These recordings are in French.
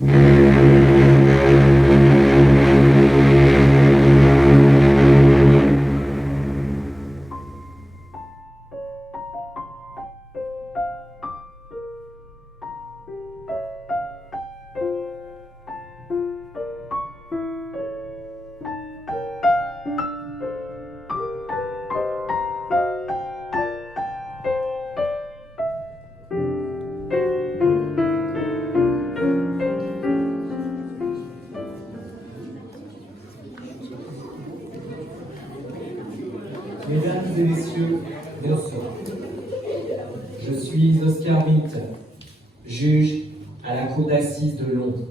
Mesdames et messieurs, bonsoir. Je suis Oscar Winter, juge à la Cour d'assises de Londres.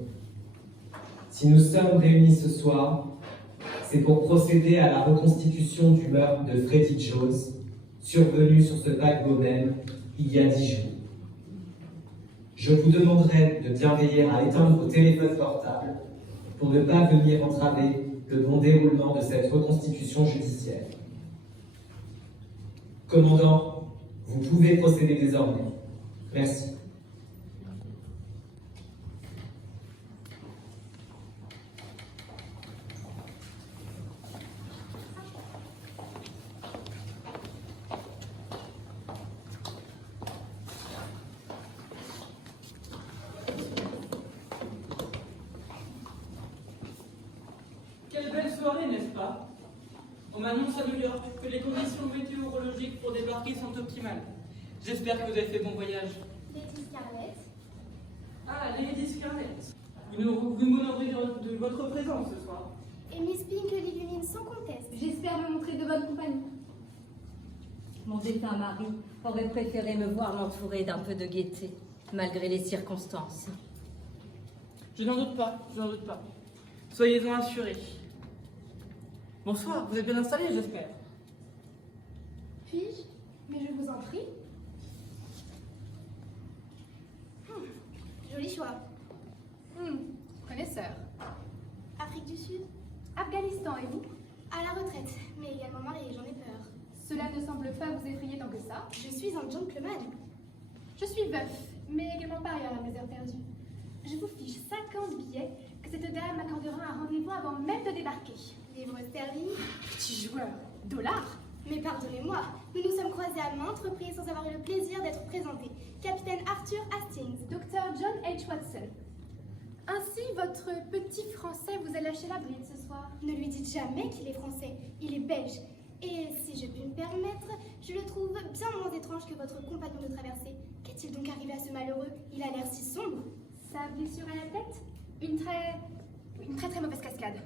Si nous sommes réunis ce soir, c'est pour procéder à la reconstitution du meurtre de Freddie Jones, survenu sur ce paquebot même il y a 10 jours. Je vous demanderai de bien veiller à éteindre vos téléphones portables pour ne pas venir entraver le bon déroulement de cette reconstitution judiciaire. Commandant, vous pouvez procéder désormais. Merci. Quelle belle soirée, n'est-ce pas? On m'annonce à New York que les conditions météorologiques pour débarquer sont optimales. J'espère que vous avez fait bon voyage. Lady Scarlett. Ah, Lady Scarlett. Vous m'honorez de votre présence ce soir. Et Miss Pink l'illumine sans conteste. J'espère me montrer de bonne compagnie. Mon défunt mari aurait préféré me voir m'entourer d'un peu de gaieté, malgré les circonstances. Je n'en doute pas, je n'en doute pas. Soyez-en assurés. Bonsoir, vous êtes bien installés, j'espère. Puis-je? Mais je vous en prie. Joli choix. Connaisseur. Afrique du Sud? Afghanistan, et vous? À la retraite, mais également mariée, j'en ai peur. Cela ne semble pas vous effrayer tant que ça. Je suis un gentleman. Je suis veuf, mais également parieur à mes heures perdues. Je vous fiche 50 billets que cette dame m'accordera un rendez-vous avant même de débarquer. Livres sterling? Petit joueur. Dollars? Mais pardonnez-moi, nous nous sommes croisés à maintes reprises sans avoir eu le plaisir d'être présentés. Capitaine Arthur Hastings. Docteur John H. Watson. Ainsi, votre petit français vous a lâché la bride ce soir. Ne lui dites jamais qu'il est français, il est belge. Et si je puis me permettre, je le trouve bien moins étrange que votre compagnon de traversée. Qu'est-il donc arrivé à ce malheureux? Il a l'air si sombre. Sa blessure à la tête? Une très mauvaise cascade.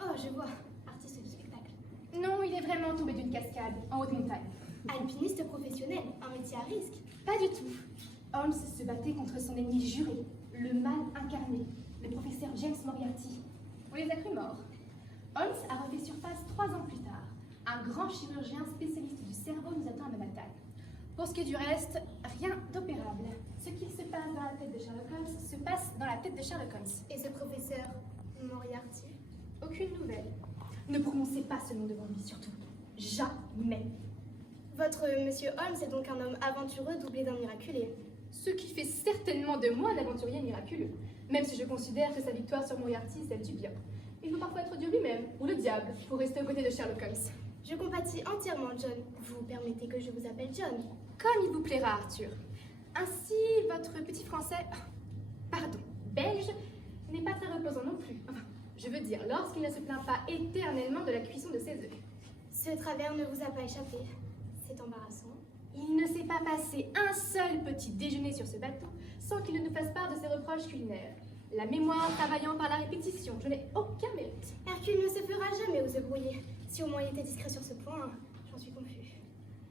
Oh, je vois. Artiste du spectacle. Non, il est vraiment tombé d'une cascade, en haute montagne. Alpiniste professionnel, un métier à risque. Pas du tout. Holmes se battait contre son ennemi juré, le mal incarné, le professeur James Moriarty. On les a cru morts. Holmes a refait surface 3 ans plus tard. Un grand chirurgien spécialiste du cerveau nous attend à Manhattan. Pour ce qui est du reste, rien d'opérable. Ce qu'il se passe dans la tête de Sherlock Holmes se passe dans la tête de Sherlock Holmes. Et ce professeur Moriarty? Aucune nouvelle. Ne prononcez pas ce nom devant lui, surtout. Jamais. Votre monsieur Holmes est donc un homme aventureux doublé d'un miraculé. Ce qui fait certainement de moi un aventurier miraculeux, même si je considère que sa victoire sur Moriarty est celle du bien. Il faut parfois être Dieu lui-même, ou le diable, pour rester aux côtés de Sherlock Holmes. Je compatis entièrement, John. Vous permettez que je vous appelle John? Comme il vous plaira, Arthur. Ainsi, votre petit français, pardon, belge, n'est pas très reposant non plus. Enfin, je veux dire, lorsqu'il ne se plaint pas éternellement de la cuisson de ses œufs. Ce travers ne vous a pas échappé. C'est embarrassant. Il ne s'est pas passé un seul petit déjeuner sur ce bateau sans qu'il ne nous fasse part de ses reproches culinaires. La mémoire travaillant par la répétition, je n'ai aucun mérite. Hercule ne se fera jamais vous brouiller. Si au moins il était discret sur ce point, j'en suis confus.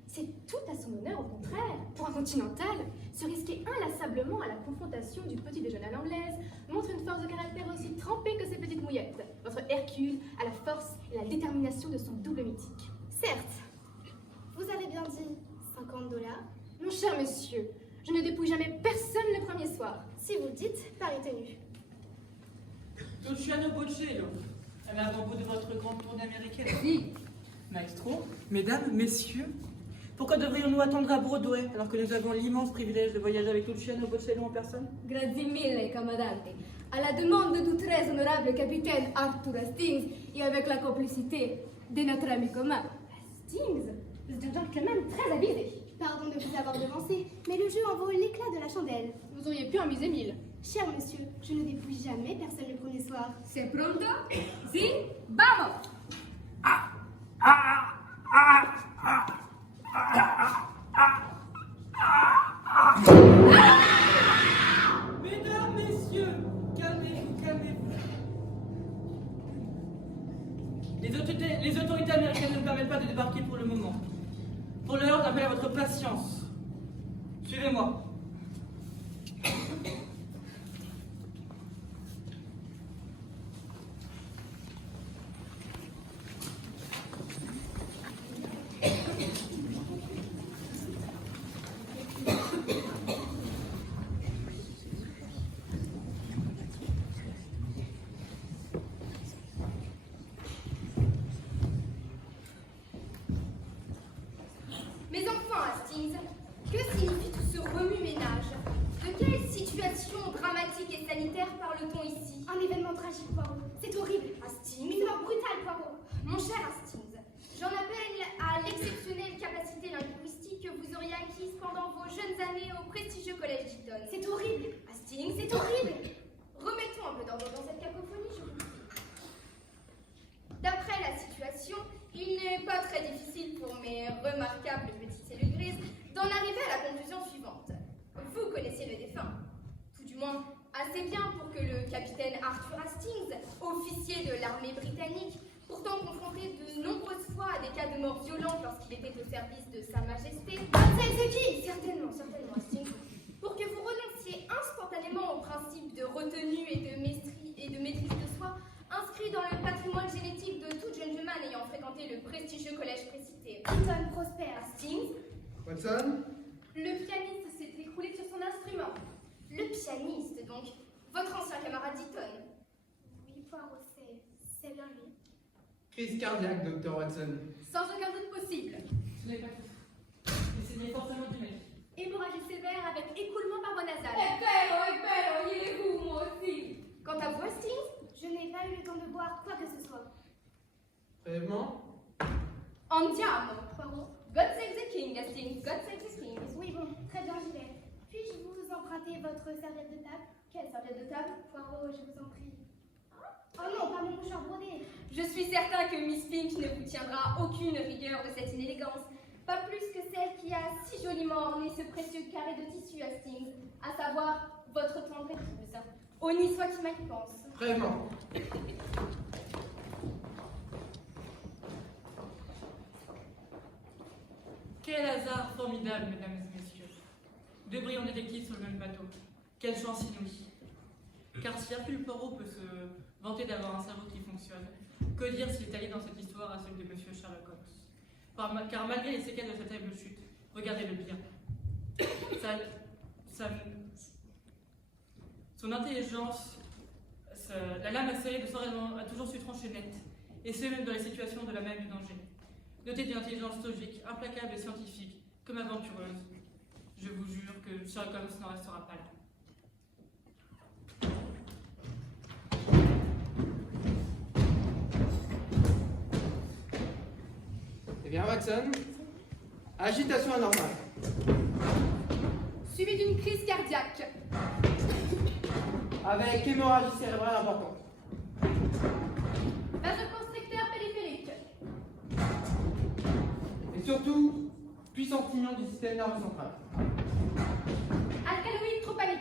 C'est tout à son honneur, au contraire. Pour un continental, se risquer inlassablement à la confrontation du petit déjeuner à l'anglaise montre une force de caractère aussi trempée que ses petites mouillettes. Votre Hercule a la force et la détermination de son double mythique. Certes, vous avez bien dit 50 $. Mon cher monsieur, je ne dépouille jamais personne le premier soir. Si vous le dites, pari tenu. Luciano Bocello, à l'avant-bout de votre grande tournée américaine. Oui. Maestro, mesdames, messieurs, Pourquoi devrions-nous attendre à Broadway alors que nous avons l'immense privilège de voyager avec Luciano Bocello en personne? Grazie mille, comandante. À la demande du très honorable capitaine Arthur Hastings et avec la complicité de notre ami commun. Hastings, c'est un gentleman très avisé. Pardon de vous avoir devancé, mais le jeu en vaut l'éclat de la chandelle. Vous auriez pu en miser 1000. Cher monsieur, je ne dépouille jamais personne le premier soir. C'est pronto? Si? Vamos! Mesdames, messieurs, calmez-vous, calmez-vous. Les autorités américaines ne nous permettent pas de débarquer pour le moment. Pour l'heure, j'appelle à votre patience. Suivez-moi. Mais enfin, Hastings, que signifie tout ce remue-ménage? De quelle situation dramatique et sanitaire parle-t-on ici? Un événement tragique, Poirot. C'est horrible. Hastings, Mais c'est brutal, Poirot. mon cher Hastings, j'en appelle à l'exceptionnelle capacité linguistique que vous auriez acquise pendant vos jeunes années au prestigieux collège d'Eton. C'est horrible. Hastings, c'est horrible. Remettons un peu d'ordre dans cette cacophonie, je vous prie. D'après la situation, il n'est pas très difficile pour mes remarquables petites cellules grises d'en arriver à la conclusion suivante. Vous connaissez le défunt, tout du moins assez bien pour que le capitaine Arthur Hastings, officier de l'armée britannique, pourtant confronté de nombreuses fois à des cas de mort violents lorsqu'il était au service de Sa Majesté, C'est qui? certainement, Hastings, pour que vous renonciez instantanément au principe de retenue et de maîtrise de soi, inscrit dans le patrimoine génétique de tout gentleman ayant fréquenté le prestigieux collège précité. Eton prospère. Hastings, Watson, le pianiste s'est écroulé sur son instrument. Le pianiste, donc, votre ancien camarade d'Eton. Oui, Poirot, c'est bien lui. crise cardiaque, Dr. Watson. Sans aucun doute possible. Ce n'est pas tout. Mais c'est bien forcément du mec. Hémorragie sévère avec écoulement par voie nasale. Espero, il est vous, moi aussi. Quant à vous, Hastings, Je n'ai pas eu le temps de boire quoi que ce soit. Brièvement, andiamo. Poirot. God save the king, Hastings. God save the king. Oui, bon, très bien, j'y vais. Puis-je vous emprunter votre serviette de table? Quelle serviette de table? Poirot, je vous en prie. Oh non, pas mon mouchoir brodé. Je suis certain que Miss Pink ne vous tiendra aucune rigueur de cette inélégance, pas plus que celle qui a si joliment orné ce précieux carré de tissu, Hastings, à savoir votre tendre épouse. Honni soit qui mal pense. brièvement. Quel hasard formidable, mesdames et messieurs. Deux brillants détectives sur le même bateau. Quelle chance inouïe. Car si Hercule Poirot peut se vanter d'avoir un cerveau qui fonctionne, que dire s'il est allé dans cette histoire à celui de monsieur Sherlock Holmes? Car malgré les séquelles de cette terrible chute, regardez-le bien. Son intelligence, la lame acérée de son raisonnement a toujours su trancher net, et ce même dans les situations de la même du danger. Dotée d'une intelligence logique, implacable et scientifique, comme aventureuse, je vous jure que Sherlock Holmes n'en restera pas là. Eh bien, Watson, agitation anormale. Suivi d'une crise cardiaque. Avec hémorragie cérébrale importante. Vasoconstricteur périphérique. Et surtout, puissante union du système nerveux central. Alcaloïde tropanique.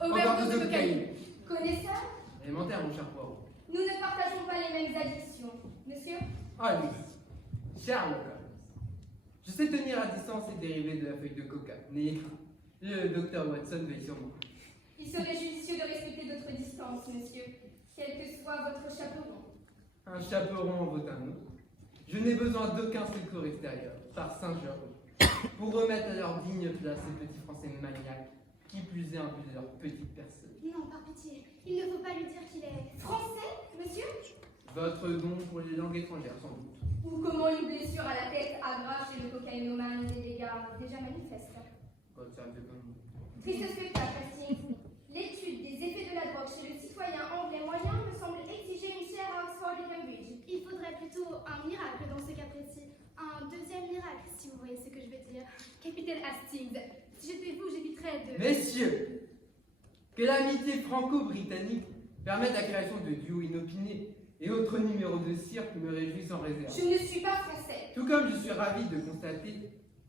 Overdose de cocaïne. Connaisseur, Élémentaire, mon cher Poirot. nous ne partageons pas les mêmes addictions. Monsieur, Ah oui, Sherlock Holmes. Je sais tenir à distance et dériver de la feuille de coca. N'ayez crainte. Le docteur Watson veille sur moi. il serait judicieux de respecter notre distance, monsieur, quel que soit votre chaperon. Un chaperon en vaut un autre. Je n'ai besoin d'aucun secours extérieur, par Saint-Georges, pour remettre à leur digne place ces petits Français maniaques Qui plus est un buzzeur petite personne. Non, par pitié, il ne faut pas lui dire qu'il est français, monsieur. Votre don pour les langues étrangères, sans doute. Ou comment une blessure à la tête aggrave chez le cocaïnomane des dégâts déjà manifestes. Quand ça me fait comme... Triste spectacle, Hastings. L'étude des effets de la drogue chez le citoyen anglais moyen me semble exiger une chaire à Oxford et Cambridge. Il faudrait plutôt un miracle dans ce cas précis. Un deuxième miracle, si vous voyez ce que je veux dire. Capitaine Hastings, si j'étais vous, j'éviterais de... Messieurs, que l'amitié franco-britannique permette la création de duos inopinés et autres numéros de cirque me réjouissent sans réserve. Je ne suis pas français. Tout comme je suis ravi de constater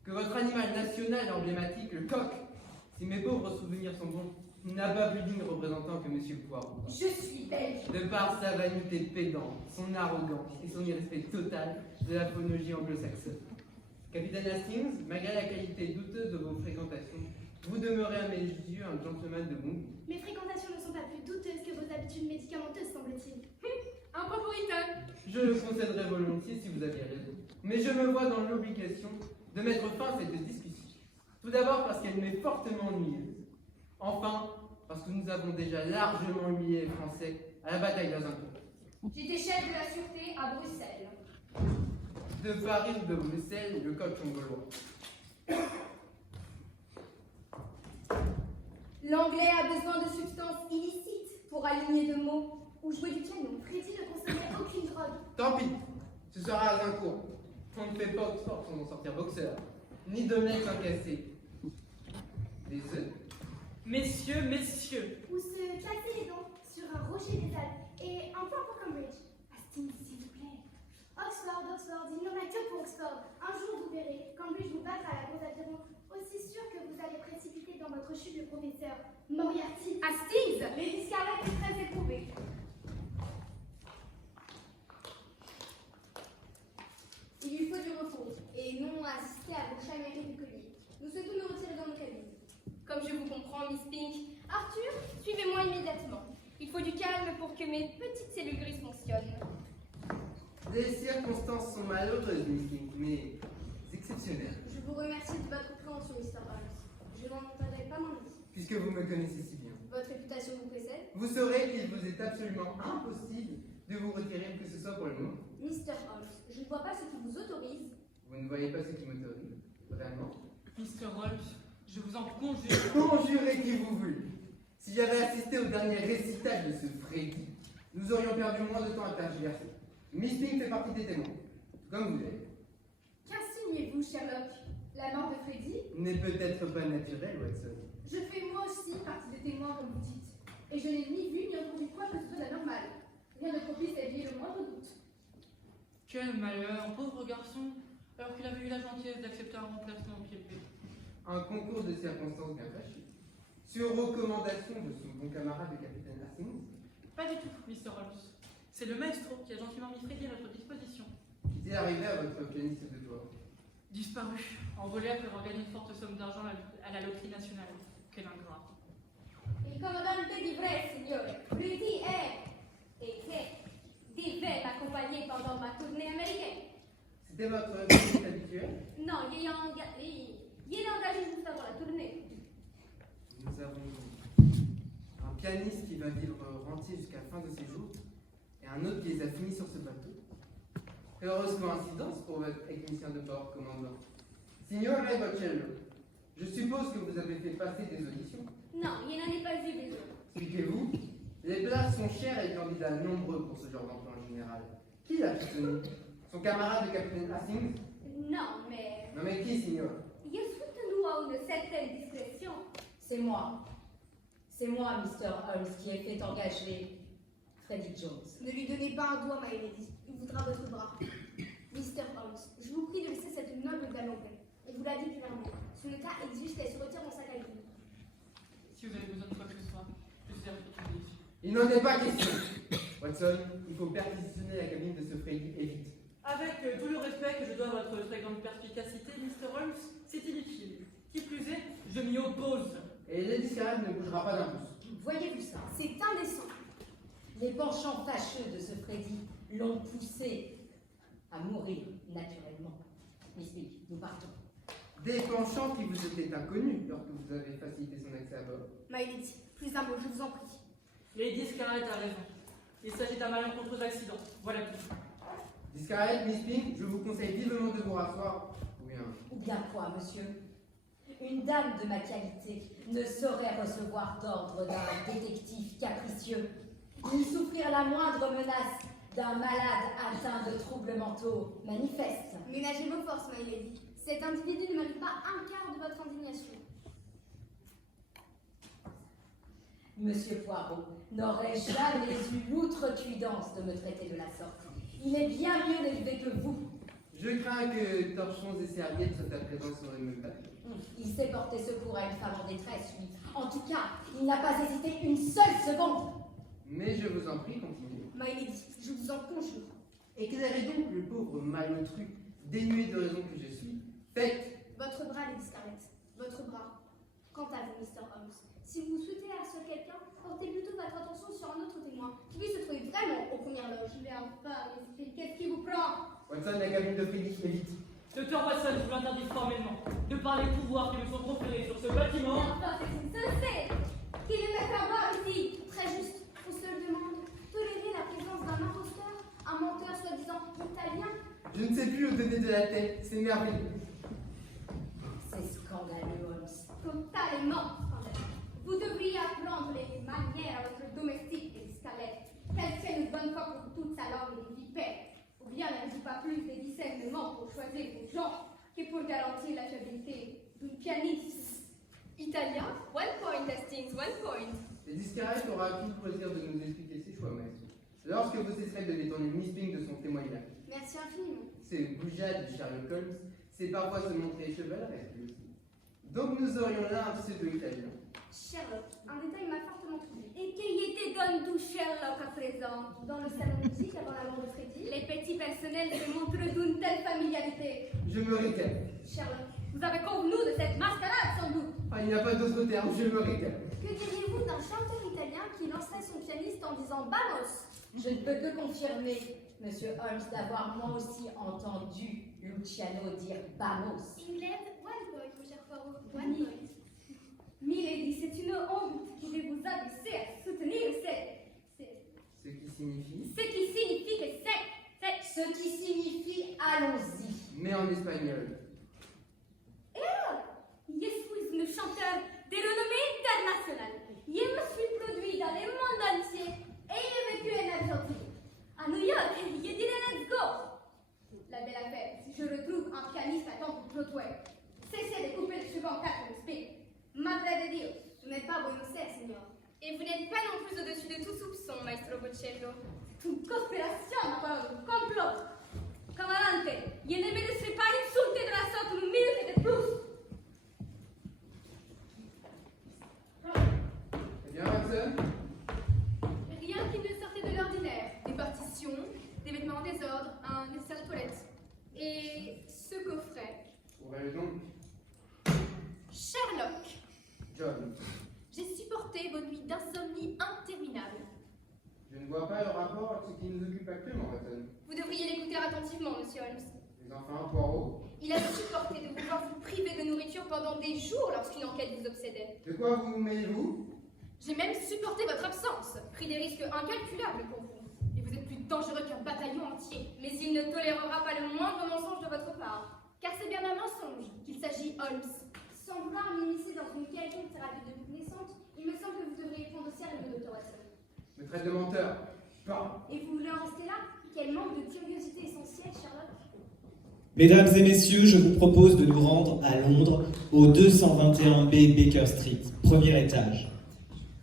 que votre animal national et emblématique, le coq, si mes pauvres souvenirs sont bons, n'a pas plus digne représentant que Monsieur Poirot. Je suis belge. De par sa vanité pédante, son arrogance et son irrespect total de la phonologie anglo-saxonne. Capitaine Hastings, malgré la qualité douteuse de vos fréquentations, vous demeurez à mes yeux un gentleman de bon goût. Mes fréquentations ne sont pas plus douteuses que vos habitudes médicamenteuses, semble-t-il. Un propriétaire. Je le concéderai volontiers si vous aviez raison, mais je me vois dans l'obligation de mettre fin à cette discussion. Tout d'abord parce qu'elle m'est fortement ennuyeuse. Enfin, parce que nous avons déjà largement humilié les Français à la bataille d'Azincourt. J'étais chef de la sûreté à Bruxelles. De Paris ou de Bruxelles, le coq sont gaulois. L'anglais a besoin de substances illicites pour aligner de mots ou jouer du piano. Freddy ne consommait aucune drogue. Tant pis, ce sera Azincourt. On ne fait pas Oxford sans en sortir boxeur, ni d'omelette sans casser. Des œufs. Messieurs, messieurs, Ou se casser les dents sur un rocher des Alpes. Et un point pour Cambridge. Hastings, s'il vous plaît. Oxford, Oxford, il n'y en a que pour Oxford. Un jour, vous verrez, Cambridge vous battra à la cause aviron. Aussi sûr que vous allez précipiter dans votre chute le professeur Moriarty. Hastings, Lady Scarlett est très éprouvée. Il lui faut du repos et non assister à vos chamailleries du collier. Nous souhaitons nous retirer dans nos cabines. Comme je vous comprends, Miss Pink, Arthur, suivez-moi immédiatement. Il faut du calme pour que mes petites cellules grises fonctionnent. Les circonstances sont malheureuses, Miss King, mais exceptionnelles. Je vous remercie de votre compréhension, Mr. Holmes. Je n'en entendrai pas moins dit. Puisque vous me connaissez si bien. Votre réputation vous précède. Vous saurez qu'il vous est absolument impossible de vous retirer, que ce soit pour le moment. Mr. Holmes, je ne vois pas ce qui vous autorise. Vous ne voyez pas ce qui m'autorise, vraiment. Mr. Holmes, je vous en conjure. Conjurez qui vous voulez. Si j'avais assisté au dernier récital de ce Freddy, nous aurions perdu moins de temps à tergiverser. Miss Pink fait partie des témoins, comme vous êtes. Qu'insinuez-vous, Sherlock? La mort de Freddy? N'est peut-être pas naturelle, Watson. Je fais moi aussi partie des témoins, comme vous dites. Et je n'ai ni vu ni entendu quoi que ce soit d'anormal. Rien ne propice à éveiller le moindre doute. Quel malheur, pauvre garçon, alors qu'il avait eu la gentillesse d'accepter un remplacement au pied levé. Un concours de circonstances bien fâchées. Sur recommandation de son bon camarade, le capitaine Hastings, Pas du tout, Mr. Holmes. C'est le maestro qui a gentiment mis Freddy à votre disposition. qu'est-il arrivé à votre pianiste de toit? Disparu, envolé après avoir gagné une forte somme d'argent à la loterie nationale. Quel ingrat. Il commandante di vrai, signore. Freddy devait m'accompagner pendant ma tournée américaine. C'était votre pianiste habituel? Non, il est engagé juste avant la tournée. Nous avons un pianiste qui va vivre rentier jusqu'à la fin de ses jours et un autre qui les a finis sur ce bateau. Heureuse coïncidence pour votre technicien de bord, commandant. Signore Bocello, je suppose que vous avez fait passer des auditions. Non, il n'en est pas eu des autres. Expliquez-vous, les places sont chères et les candidats nombreux pour ce genre d'emploi en général. Qui l'a soutenu? Son camarade le capitaine Hastings? Non, mais Non mais qui, signore? il est soutenu à une certaine discrétion. C'est moi. C'est moi, Mr. Holmes, qui ai fait engager Freddy Jones. Ne lui donnez pas un doigt, my lady. Il voudra votre bras. Mr. Holmes, je vous prie de laisser cette noble dame en paix. On vous l'a dit clairement. Son état exige qu'elle se retire dans sa cabine. Si vous avez besoin de quoi que ce soit, je suis à votre disposition. Il n'en est pas question. Watson, il faut perquisitionner la cabine de ce Freddy et vite. Avec tout le respect que je dois à votre très grande perspicacité, Mr. Holmes, c'est inutile. Qui plus est, je m'y oppose. Et Lady Scarlett ne bougera pas d'un pouce. Voyez-vous ça? C'est indécent. Les penchants fâcheux de ce Freddy l'ont poussé à mourir naturellement. Miss Pink, nous partons. Des penchants qui vous étaient inconnus lorsque vous avez facilité son accès à bord. My Lady, plus un mot, je vous en prie. Lady Scarlett a raison. Il s'agit d'un malencontreux accident. Voilà tout. Discarel, Miss Pink, je vous conseille vivement de vous rasseoir. Ou bien quoi, monsieur? Une dame de ma qualité ne saurait recevoir d'ordre d'un détective capricieux, ni souffrir la moindre menace d'un malade atteint de troubles mentaux manifestes. Ménagez vos forces, My Lady. Cet individu ne mérite pas un quart de votre indignation. Monsieur Poirot n'aurait jamais eu l'outrecuidance de me traiter de la sorte. Il est bien mieux élevé que vous. Je crains que torchons et serviettes soient à présent sur le même bateau. Il sait porter secours à une femme en détresse, lui. En tout cas, il n'a pas hésité une seule seconde. Mais je vous en prie, continuez. My Lady, je vous en conjure. Éclairez donc le pauvre malotru, dénué de raison que je suis. Faites. Votre bras, Lady Scarlett. Votre bras. Quant à vous, Mr. Holmes, si vous souhaitez harceler quelqu'un, portez plutôt votre attention sur un autre témoin qui lui se trouve vraiment aux premières loges. Mais enfin, qu'est-ce qui vous prend? Watson, la cabine de Félix, mais vite. Docteur Watson, je vous l'interdis formellement de parler des pouvoirs qui me sont conférés sur ce bâtiment. Mais enfin, c'est insensé. Qu'il est mettre à voir ici. Très juste. On se le demande. Tolérer la présence d'un imposteur, un menteur soi-disant italien. Je ne sais plus où donner de la tête, c'est merveilleux. C'est scandaleux, Holmes. Totalement scandaleux. Vous devriez apprendre les manières à votre domestique, Lady Scarlett. Qu'elle tienne une bonne fois pour toute sa langue et vipère. Ou bien elle ne dit pas plus des discernements pour choisir vos gens que pour garantir la fiabilité d'une pianiste. Italien, 1 point, Hastings, 1 point. Et Discarel aura tout le plaisir de nous expliquer ses choix, maître. Lorsque vous cesserez de détourner Miss Pink de son témoignage. Merci infiniment. Ces bougeades de Sherlock Holmes, c'est parfois se montrer chevaleresque lui aussi. Donc nous aurions là un pseudo-italien. Sherlock, un détail m'a fortement troublé. Et qui était donc tout Sherlock à présent? Dans le salon de musique avant la mort de Freddy, Les petits personnels se montrent d'une telle familiarité. Je me régale. Sherlock, Vous avez convenu de cette mascarade sans doute. Ah, il n'y a pas d'autre terme, je me régale. que diriez-vous d'un chanteur italien qui lancerait son pianiste en disant Vamos? Je ne peux que confirmer, Monsieur Holmes, d'avoir moi aussi entendu Luciano dire Vamos. England, 1 point, mon cher Poirot. 1 point. Milady, c'est une honte qui de vous abaisser à soutenir Ce qui signifie, ce qui signifie que c'est. Ce qui signifie allons-y. mais en espagnol. Je suis un chanteur de renommée internationale. Je me suis produit dans le monde entier et j'ai vécu en Argentine. À New York, je dirais let's go. La belle affaire, si je retrouve un pianiste à temps pour Broadway, cessez de couper le cheveu en quatre de spé. Madre de Dieu. Vous n'êtes pas Buenos Aires, Seigneur. Et vous n'êtes pas non plus au-dessus de tout soupçon, Maestro Bocello. C'est une conspiration, ma parole, un complot. Camarante, je ne me laisserai pas insulter de la sorte une minute de plus. Eh bien, Watson, Rien qui ne sortait de l'ordinaire. Des partitions, des vêtements en désordre, un nécessaire de toilette. Et ce coffret. ouvrez-le donc. Sherlock, John, j'ai supporté vos nuits d'insomnie interminables. je ne vois pas le rapport avec ce qui nous occupe actuellement, Watson. Vous devriez l'écouter attentivement, monsieur Holmes. Mais enfin, Poirot. Il a supporté de vouloir vous priver de nourriture pendant des jours lorsqu'une enquête vous obsédait. De quoi vous mêlez-vous? J'ai même supporté votre absence, pris des risques incalculables pour vous. Et vous êtes plus dangereux qu'un bataillon entier. Mais il ne tolérera pas le moindre mensonge de votre part. Car c'est bien d'un mensonge qu'il s'agit, Holmes. Sans vouloir m'initier dans une quelconque thérapie de toute naissante, il me semble que vous devriez prendre au sérieux le Dr. Watson. Me traite de menteur. Pas. Et vous voulez en rester là? Quel manque de curiosité essentielle, Sherlock. Mesdames et messieurs, je vous propose de nous rendre à Londres, au 221B Baker Street, premier étage,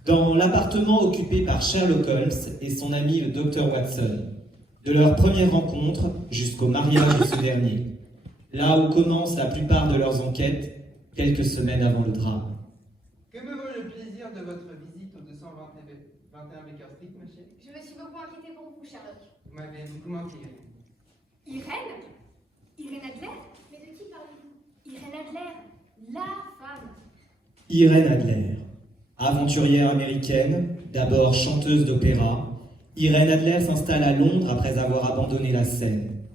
dans l'appartement occupé par Sherlock Holmes et son ami le Dr Watson, de leur première rencontre jusqu'au mariage de ce dernier, là où commence la plupart de leurs enquêtes, quelques semaines avant le drame. Que me vaut le plaisir de votre visite au 221 Baker Street, ma chérie? Je me suis beaucoup inquiétée pour vous, Sherlock. Vous m'avez beaucoup manqué. Irène? Irène Adler? Mais de qui parlez-vous? Irène Adler, la femme. Irène Adler, aventurière américaine, d'abord chanteuse d'opéra, Irène Adler s'installe à Londres après avoir abandonné la scène.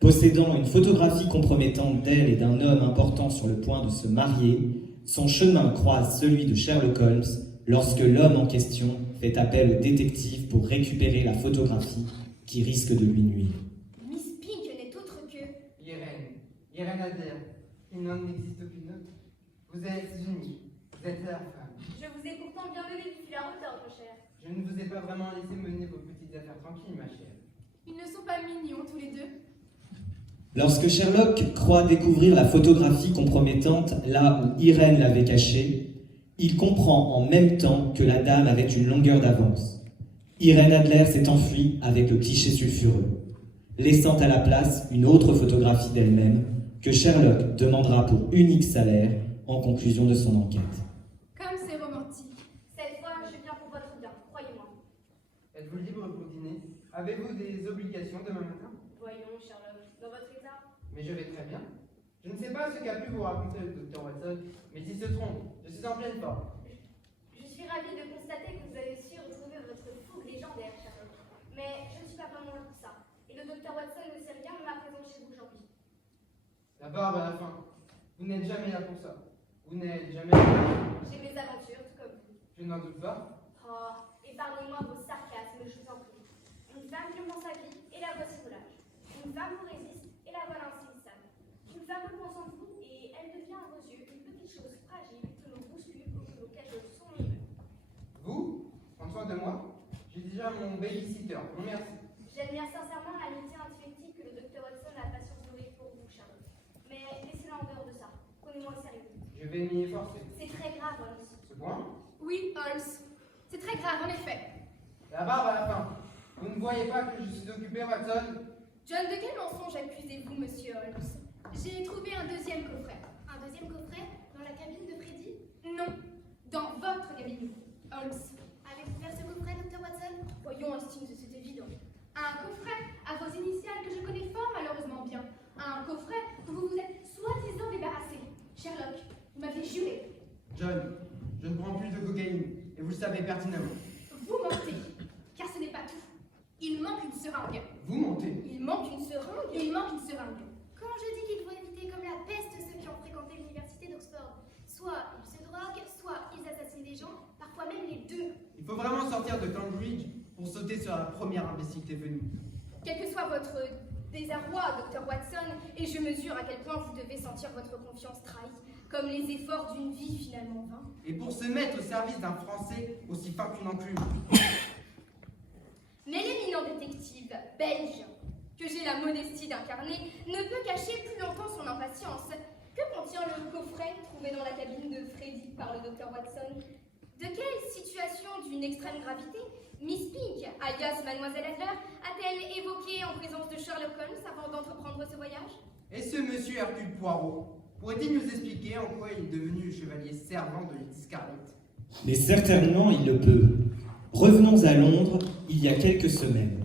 Possédant une photographie compromettante d'elle et d'un homme important sur le point de se marier, son chemin croise celui de Sherlock Holmes lorsque l'homme en question fait appel au détective pour récupérer la photographie qui risque de lui nuire. Miss Pink n'est autre que... Irène Adler, il n'en existe aucune autre. Vous êtes unie, vous êtes la femme. Je vous ai pourtant bien donné du fil à retordre, cher. Je ne vous ai pas vraiment laissé mener vos petites affaires tranquilles, ma chère. Ils ne sont pas mignons tous les deux. Lorsque Sherlock croit découvrir la photographie compromettante là où Irène l'avait cachée, il comprend en même temps que la dame avait une longueur d'avance. Irène Adler s'est enfuie avec le cliché sulfureux, laissant à la place une autre photographie d'elle-même que Sherlock demandera pour unique salaire en conclusion de son enquête. Comme c'est romantique. Cette fois, je viens pour votre bien, croyez-moi. Êtes-vous libre pour dîner? Avez-vous des obligations demain matin? Voyons, Sherlock, dans votre état. Mais je vais très bien. Je ne sais pas ce qu'a pu vous raconter le docteur Watson, mais s'il se trompe, je suis en pleine forme. Je suis ravie de constater que vous avez su retrouver votre fougue légendaire, Sherlock. Mais je ne suis pas vraiment là pour ça. Et le docteur Watson ne sait rien de ma présence chez vous aujourd'hui. La barbe à la fin. Vous n'êtes jamais là pour ça. Vous n'êtes jamais là. J'ai mes aventures, tout comme vous. Je n'en doute pas. Oh, épargnez-moi vos sarcasmes, je vous en prie. Une femme qui prend sa vie et la voici volage. Une femme vous résiste et la voilà insaisissable. Une femme vous pense en vous et elle devient à vos yeux une petite chose fragile que l'on bouscule ou que l'on cajole son humeur. Vous, prendre soin de moi, j'ai déjà mon babysitter. Non merci. J'admire sincèrement l'amitié intuitive que le docteur Watson a patience nourrie pour vous, Charlotte. Mais laissez-la en dehors de ça. Prenez-moi au sérieux. Je vais m'y efforcer. C'est très grave, Holmes. Ce point, Oui, Holmes. C'est très grave, en effet. la barbe à la fin. Vous ne voyez pas que je suis occupé, Watson? John, de quel mensonge accusez-vous, monsieur Holmes? J'ai trouvé un deuxième coffret. Un deuxième coffret dans la cabine de Freddy. Non, dans votre cabinet, Holmes. Avez-vous ouvert ce coffret, Dr. Watson? Voyons, Hastings, c'est évident. Un coffret à vos initiales que je connais fort malheureusement bien. Un coffret dont vous vous êtes soi-disant débarrassé. Sherlock, vous m'aviez juré. John, je ne prends plus de cocaïne, et vous le savez pertinemment. Vous mentez, car ce n'est pas tout. Il manque une seringue. Vous mentez. Il manque une seringue. Il manque une seringue. Quand je dis qu'il faut éviter comme la peste ceux qui ont fréquenté l'université d'Oxford, soit ils se droguent, soit ils assassinent des gens, parfois même les deux. Il faut vraiment sortir de Cambridge pour sauter sur la première imbécilité venue. Quel que soit votre désarroi, Dr. Watson, et je mesure à quel point vous devez sentir votre confiance trahie, comme les efforts d'une vie finalement vains. Et pour se mettre au service d'un Français aussi fin qu'une enclume. Mais l'éminent détective belge, que j'ai la modestie d'incarner, ne peut cacher plus longtemps son impatience. Que contient le coffret trouvé dans la cabine de Freddy par le docteur Watson? De quelle situation d'une extrême gravité Miss Pink, alias Mademoiselle Adler, a-t-elle évoqué en présence de Sherlock Holmes avant d'entreprendre ce voyage? Et ce monsieur Hercule Poirot, pourrait-il nous expliquer en quoi il est devenu le chevalier servant de Lady Scarlett? Mais certainement il le peut. Revenons à Londres il y a quelques semaines.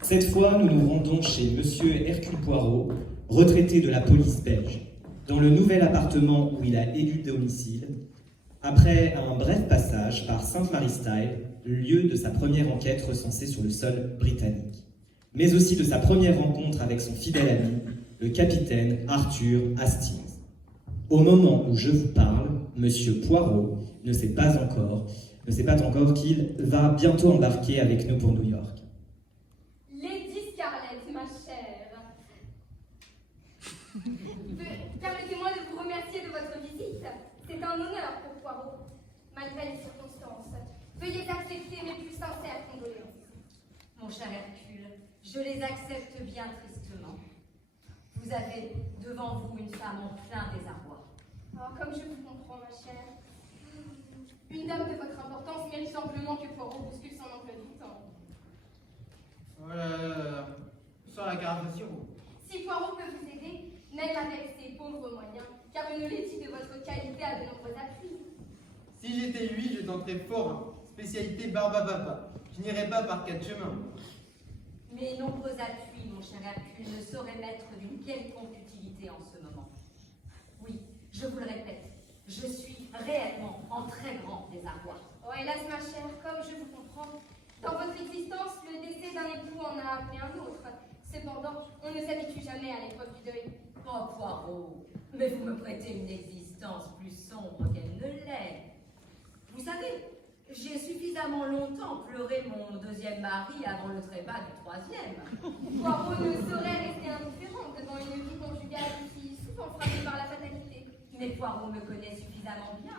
Cette fois, nous nous rendons chez monsieur Hercule Poirot, retraité de la police belge, dans le nouvel appartement où il a élu domicile, après un bref passage par St. Mary's Style, lieu de sa première enquête recensée sur le sol britannique, mais aussi de sa première rencontre avec son fidèle ami, le capitaine Arthur Hastings. Au moment où je vous parle, monsieur Poirot ne sait pas encore qu'il va bientôt embarquer avec nous pour New York. Lady Scarlett, ma chère. Permettez-moi de vous remercier de votre visite. C'est un honneur pour Poirot, malgré les circonstances. Veuillez accepter mes plus sincères condoléances. Mon cher Hercule, je les accepte bien tristement. Vous avez devant vous une femme en plein désarroi. Oh, comme je vous comprends, ma chère. Une dame de votre importance mérite simplement que Poirot bouscule son emploi du temps. Oh là là là là. Sans la carafe de sirop. Si Poirot peut vous aider, même avec ses pauvres moyens, car une laitier de votre qualité a de nombreux appuis. Si j'étais lui, je tenterais forain, spécialité barbe à papa. Je n'irais pas par quatre chemins. Mes nombreux appuis, mon cher Hercule, ne sauraient m'être d'une quelconque utilité en ce moment. Oui, je vous le répète, je suis réellement en très grand désarroi. Oh, hélas, ma chère, comme je vous comprends, dans votre existence, le décès d'un époux en a appelé un autre. Cependant, on ne s'habitue jamais à l'épreuve du deuil. Oh, Poirot, mais vous me prêtez une existence plus sombre qu'elle ne l'est. Vous savez, j'ai suffisamment longtemps pleuré mon deuxième mari avant le trépas du troisième. Poirot ne saurait rester indifférent devant une vie conjugale qui est souvent frappée par la fatalité. Mais Poirot me connaît suffisamment bien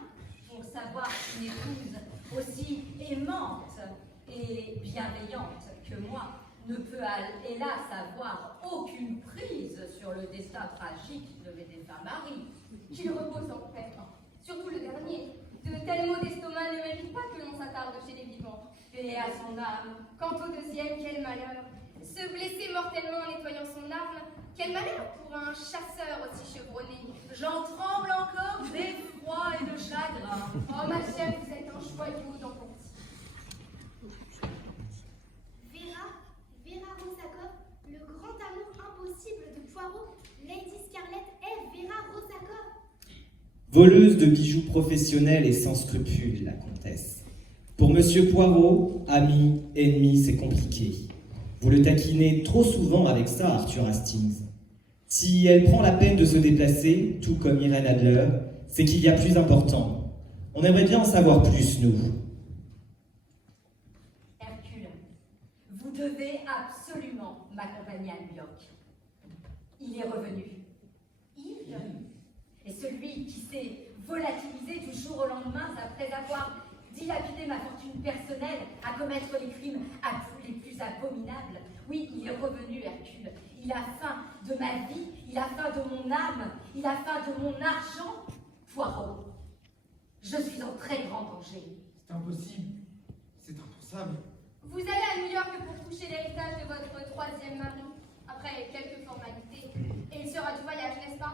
pour savoir qu'une épouse aussi aimante et bienveillante que moi ne peut hélas avoir aucune prise sur le destin tragique de mes défunts maris. Qu'il repose en paix, surtout le dernier. De tels maux d'estomac ne méritent pas que l'on s'attarde chez les vivants. Et à son âme. Quant au deuxième, quel malheur. Se blesser mortellement en nettoyant son arme, quel malheur pour un chasseur aussi chevronné. J'en tremble encore d'effroi et de chagrin. Oh ma chère, vous êtes un joyau d'enfant. Vera Rosakov, le grand amour impossible de Poirot, Lady Scarlett est Vera Rosakov. Voleuse de bijoux professionnels et sans scrupules, la comtesse. Pour Monsieur Poirot, ami, ennemi, c'est compliqué. Vous le taquinez trop souvent avec ça, Arthur Hastings. Si elle prend la peine de se déplacer, tout comme Irène Adler, c'est qu'il y a plus important. On aimerait bien en savoir plus, nous. Hercule, vous devez absolument m'accompagner à New York. Il est revenu. Yves est celui qui s'est volatilisé du jour au lendemain après avoir dilapidé ma fortune personnelle à commettre les crimes les plus abominables. Oui, il est revenu, Hercule. Il a faim de ma vie, il a faim de mon âme, il a faim de mon argent. Poirot, je suis en très grand danger. C'est impossible. C'est impensable. Vous allez à New York pour toucher l'héritage de votre troisième mari, après quelques formalités. Et il sera du voyage, n'est-ce pas?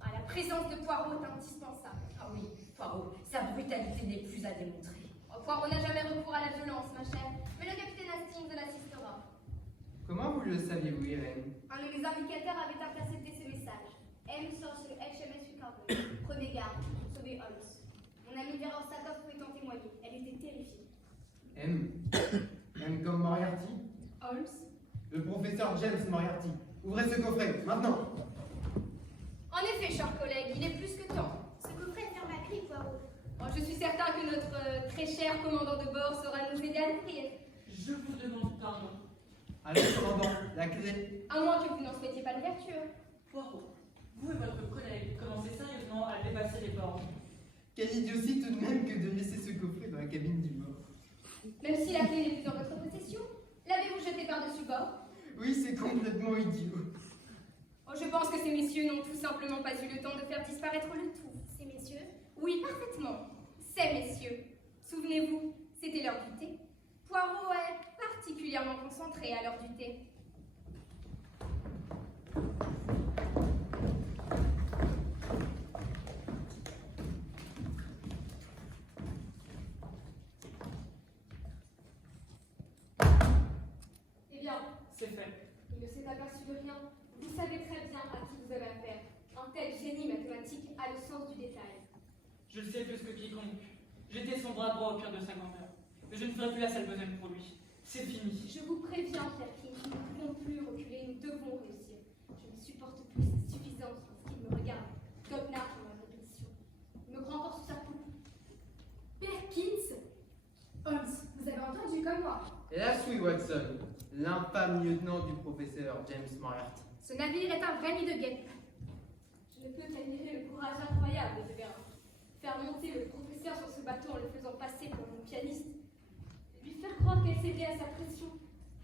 Ah, la présence de Poirot est indispensable. Ah oui, Poirot, sa brutalité n'est plus à démontrer. Oh, Poirot n'a jamais recours à la violence, ma chère, mais le capitaine Hastings l'assistera. Comment vous le saviez-vous, Irène? Un de mes indicateurs avait intercepté ce message. M sort sur le HMS Chicago. Prenez garde, sauvez Holmes. Mon amie Vera Rosakov peut en témoigner. Elle était terrifiée. M. M comme Moriarty? Holmes? Le professeur James Moriarty. Ouvrez ce coffret, maintenant! En effet, cher collègue, il est plus que temps. Ce coffret ferme à clé, Poirot. Oh, je suis certain que notre très cher commandant de bord saura nous aider à l'ouvrir. Je vous demande pardon. Allez, commandant, la clé. À moins que vous n'en souhaitiez pas l'ouverture. Poirot, vous et votre collègue commencez sérieusement à dépasser les bornes. Quelle idiotie tout de même que de laisser ce coffret dans la cabine du bord. Même si la clé n'est plus en votre possession, l'avez-vous jeté par-dessus bord? Oui, c'est complètement idiot. Oh, je pense que ces messieurs n'ont tout simplement pas eu le temps de faire disparaître le tout. Ces messieurs, Oui, parfaitement. Ces messieurs. Souvenez-vous, c'était l'heure du thé. Poirot est particulièrement concentré à l'heure du thé. Eh bien, C'est fait. il ne s'est aperçu de rien. Vous savez très bien à qui vous avez affaire. Un tel génie mathématique a le sens du détail. Je le sais plus que quiconque. J'étais son bras droit au pire de sa grandeur. Mais je ne ferai plus la seule besogne pour lui. C'est fini. Je vous préviens, Pierre, nous ne pouvons plus reculer, nous devons réussir. Je ne supporte plus sa suffisance lorsqu'il me regarde, goguenard pour ma répétition. Il me prend encore sous sa coupe. Perkins Holmes, vous avez entendu comme moi. Hélas, oui, Watson. L'infâme lieutenant du professeur James Moriarty. Ce navire est un vrai nid de guêpes. Je ne peux qu'admirer le courage incroyable de Vera. Faire monter le professeur sur ce bateau en le faisant passer pour mon pianiste. Lui faire croire qu'elle cédait à sa pression.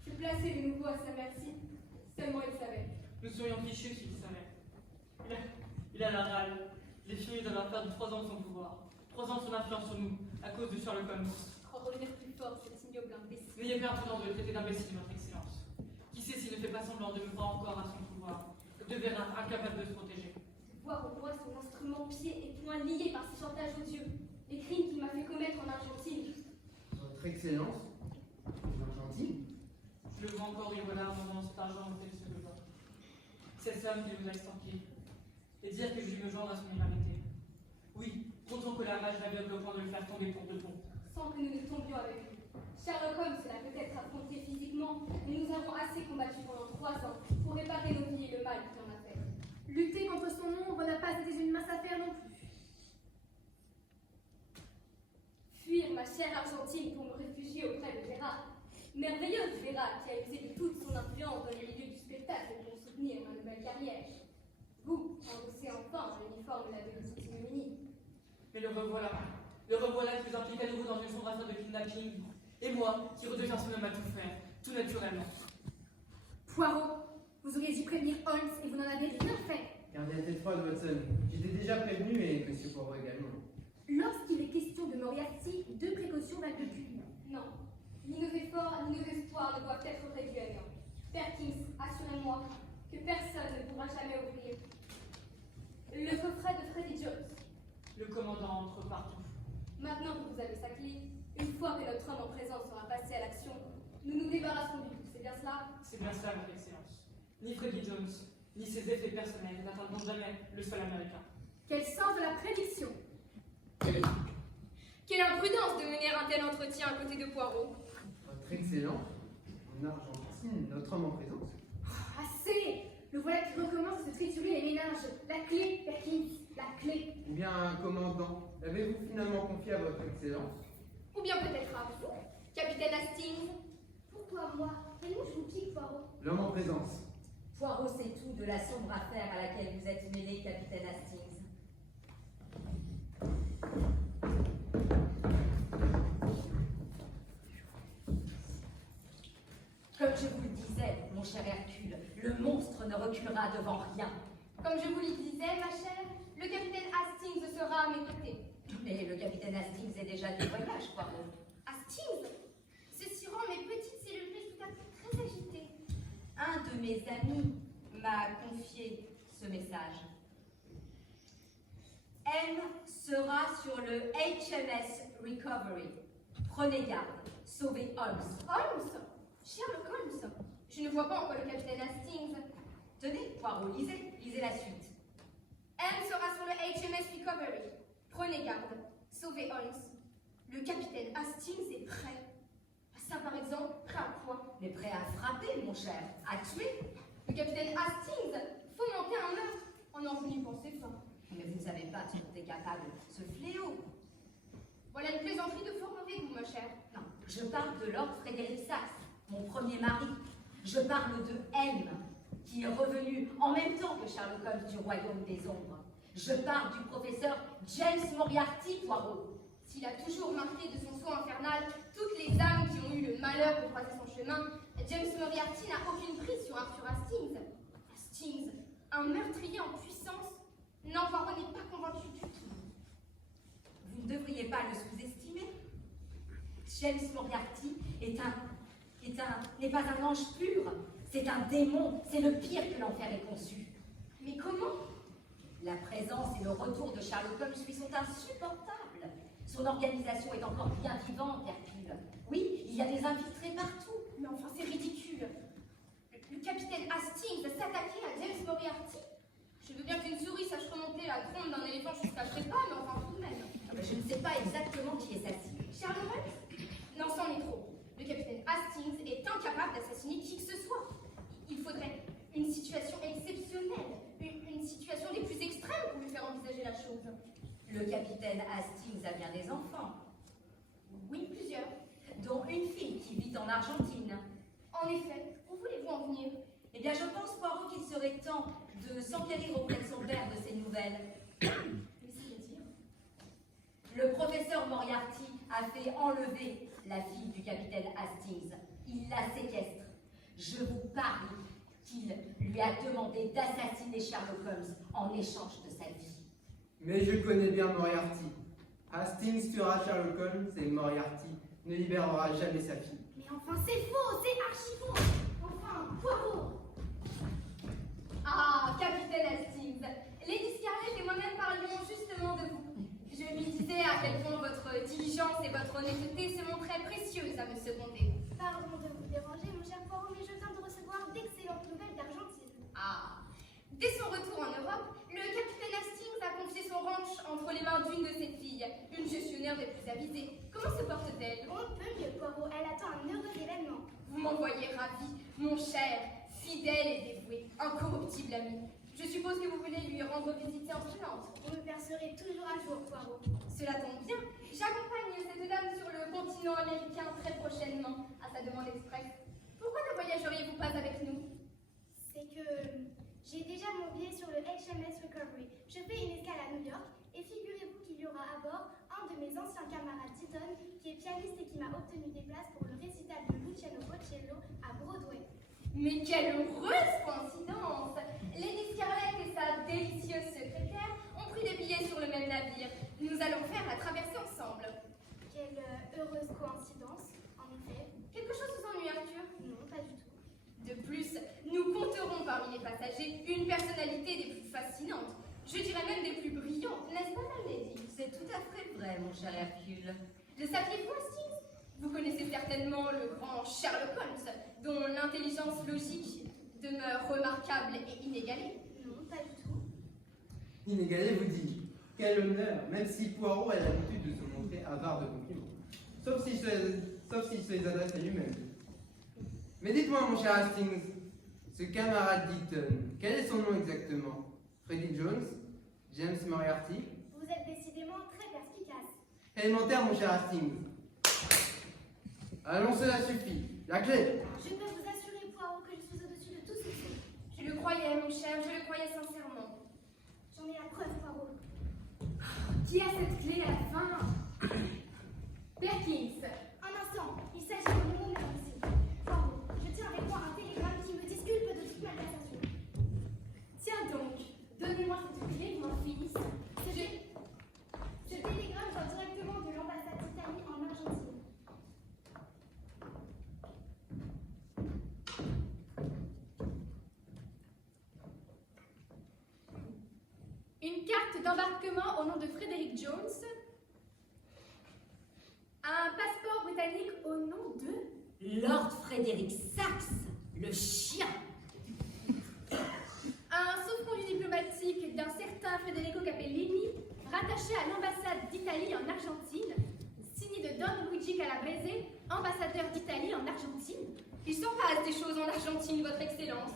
Se placer de nouveau à sa merci. Seulement il savait. Nous serions fichus s'il savait. Il a la râle. Les filles doivent avoir perdu 3 ans de son pouvoir. 3 ans de son influence sur nous, à cause du Sherlock Holmes. Croire revenir plus fort, cet ignoble imbécile. N'ayez pas imprudence de le traiter d'imbécile, votre excellence. Qui sait s'il ne fait pas semblant de me croire encore à son pouvoir, de Vera incapable de se protéger. Voir au roi son instrument pieds et poings liés par ses chantages odieux. Les crimes qu'il m'a fait commettre en Argentine. Votre excellence? L'Argentine? Je le vois encore, il voilà un moment cet argent auquel il se devant. Cette somme qu'il vous a extorquée. Et dire que je lui me joindre à son humanité. Oui, comptons que la mage l'aveugle au point de le faire tomber pour de bon. Sans que nous ne tombions avec lui. Sherlock Holmes l'a peut-être affronté physiquement, mais nous avons assez combattu pendant 3 ans pour réparer nos vies et le mal qu'il en a fait. Lutter contre son ombre n'a pas été une mince affaire non plus. Fuir ma chère Argentine pour me réfugier auprès de Vera. Merveilleuse Vera qui a usé de toute son influence dans les milieux du spectacle pour soutenir ma nouvelle carrière. Vous, endossez enfin l'uniforme de la Vélocis Lumini. Mais le revoilà qui vous implique à nouveau dans une sombre affaire de kidnapping. Et moi, qui redeviens son homme à tout faire, tout naturellement. Poirot, vous auriez dû prévenir Holmes et vous n'en avez rien fait. Gardez la tête froide, Watson. J'étais déjà prévenu et Monsieur Poirot également. Lorsqu'il est question de Moriarty, 2 précautions valent de plus. Non, ni nos efforts, ni nos espoirs ne doivent être réduits à néant. Perkins, assurez-moi que personne ne pourra jamais ouvrir le coffret de Freddy Jones. Le commandant entre partout. Maintenant que vous avez sa clé, une fois que notre homme en présence sera passé à l'action, nous nous débarrasserons du tout. C'est bien cela? C'est bien ça, votre excellence. Ni Freddy Jones, ni ses effets personnels n'atteindront jamais le sol américain. Quel sens de la prédiction! Quelle imprudence de mener un tel entretien à côté de Poirot. Votre excellent, en Argentine, notre homme en présence. Assez! Le voilà qui recommence à se triturer les méninges. La clé, Perkins, la clé. Ou bien un commandant. L'avez-vous finalement confié à votre excellence? Ou bien peut-être à vous, capitaine Hastings. Pourquoi moi? Et nous, je vous pique, Poirot. L'homme en présence. Poirot sait tout de la sombre affaire à laquelle vous êtes mêlé, capitaine Hastings. Comme je vous le disais, mon cher Hercule, le monstre ne reculera devant rien. Comme je vous le disais, ma chère, le capitaine Hastings sera à mes côtés. Mais le capitaine Hastings est déjà du voyage, Poirot. Hastings? Ceci rend mes petites cellules tout à fait très agitées. Un de mes amis m'a confié ce message. M sera sur le HMS Recovery. Prenez garde, sauvez Holmes. Holmes? Sherlock Holmes? Je ne vois pas en quoi le capitaine Hastings... Tenez, Poirot, lisez la suite. M sera sur le HMS Recovery. Prenez garde, sauvez Holmes. Le capitaine Hastings est prêt. Ça, par exemple, prêt à quoi? Mais prêt à frapper, mon cher, à tuer. Le capitaine Hastings fomenter un meurtre. On n'en vous n'y pensez pas. Mais vous ne savez pas de ce dont est capable ce fléau. Voilà une plaisanterie de fort mauvais goût, ma chère. Non, je parle de Lord Frederick Saxe, mon premier mari. Je parle de M, qui est revenu en même temps que Sherlock Holmes du Royaume des Ombres. Je parle du professeur James Moriarty, Poirot. S'il a toujours marqué de son sceau infernal toutes les âmes qui ont eu le malheur de croiser son chemin, James Moriarty n'a aucune prise sur Arthur Hastings. Hastings, un meurtrier en puissance? Non, Poirot n'est pas convaincu du tout. Vous ne devriez pas le sous-estimer. James Moriarty n'est pas un ange pur, c'est un démon, c'est le pire que l'enfer ait conçu. Mais comment? La présence et le retour de Sherlock Holmes lui sont insupportables. Son organisation est encore bien vivante, Hercule. Oui, il y a des infiltrés partout. Mais enfin, c'est ridicule. Le capitaine Hastings s'attaquer à James Moriarty? Je veux bien qu'une souris sache remonter la trompe d'un éléphant jusqu'à trépas, mais enfin tout de même. Je ne sais pas exactement qui est sa cible. Sherlock Holmes? Non, c'en est trop. Le capitaine Hastings est incapable d'assassiner qui que ce soit. Il faudrait une situation exceptionnelle, une situation des plus extrêmes pour lui faire envisager la chose. Le capitaine Hastings a bien des enfants, Oui, plusieurs. dont une fille qui vit en Argentine. En effet, où voulez-vous en venir? Eh bien, je pense, Poirot, qu'il serait temps de s'enquérir auprès de son père de ces nouvelles. Mais c'est-à-dire? Le professeur Moriarty a fait enlever la fille du capitaine Hastings. Il la séquestre. Je vous parie qu'il lui a demandé d'assassiner Sherlock Holmes en échange de sa vie. Mais je connais bien Moriarty. Hastings tuera Sherlock Holmes et Moriarty ne libérera jamais sa fille. Mais enfin, c'est faux, c'est archi faux. Enfin, Poirot. Ah, capitaine Hastings, Lady Scarlett et moi-même parlions justement de vous. Je lui disais à quel point votre diligence et votre honnêteté se montraient précieuses à me seconder. Pardon de vous déranger, mon cher Poirot, mais je viens de recevoir d'excellentes nouvelles d'Argentine. Ah, dès son retour en Europe, le capitaine Hastings a confié son ranch entre les mains d'une de ses filles, une gestionnaire des plus avisées. Comment se porte-t-elle? On peut mieux, Poirot, elle attend un heureux événement. Vous m'envoyez ravi, mon cher, fidèle et dévoué, incorruptible ami. Je suppose que vous voulez lui rendre visite insolente. Vous me percerez toujours à jour, Poirot. Cela tombe bien. J'accompagne cette dame sur le continent américain très prochainement, à sa demande express. Pourquoi ne voyageriez-vous pas avec nous? C'est que j'ai déjà mon billet sur le HMS Recovery. Je fais une escale à New York et figurez-vous qu'il y aura à bord un de mes anciens camarades Deaton qui est pianiste et qui m'a obtenu des places pour le récital de Luciano Bocello à Broadway. Mais quelle heureuse coïncidence! Lady Scarlett et sa délicieuse secrétaire ont pris des billets sur le même navire. Nous allons faire la traversée ensemble. Quelle heureuse coïncidence, en effet. Quelque chose vous ennuie, Arthur? Non, pas du tout. De plus, nous compterons parmi les passagers une personnalité des plus fascinantes. Je dirais même des plus brillantes, n'est-ce pas, ma lady? C'est tout à fait vrai, mon cher Hercule. Le saviez-vous, Hastings? Vous connaissez certainement le grand Sherlock Holmes, dont l'intelligence logique demeure remarquable et inégalée. Non, pas du tout. Inégalé vous dit, quel honneur, même si Poirot a l'habitude de se montrer avare de compliments. Sauf s'il se les adresse à lui-même. Mais dites-moi, mon cher Hastings, ce camarade Deaton, quel est son nom exactement? Freddie Jones? James Moriarty? Vous êtes décidément très perspicace. Élémentaire, mon cher Hastings. Allons, cela suffit. La clé! Je peux vous assurer, Poirot, que je suis au-dessus de tout soupçon. Je le croyais, mon cher, je le croyais sincèrement. J'en ai la preuve, Poirot. Qui a cette clé à la fin? Perkins. Un instant, il s'agit de mon nom ici. Poirot, je tiens avec moi un télégramme qui me disculpe de toute malversation. Tiens donc, donnez-moi cette clé, mon fils. Ce télégramme vient directement de l'ambassade d'Italie en Argentine. Une carte d'embarquement au nom de Frederick Jones. Un passeport britannique au nom de... Lord Frederick Saxe, le chien. Un sauf-conduit diplomatique d'un certain Federico Capellini, rattaché à l'ambassade d'Italie en Argentine, signé de Don Luigi Calabrese, ambassadeur d'Italie en Argentine. Il s'en passe des choses en Argentine, votre Excellence.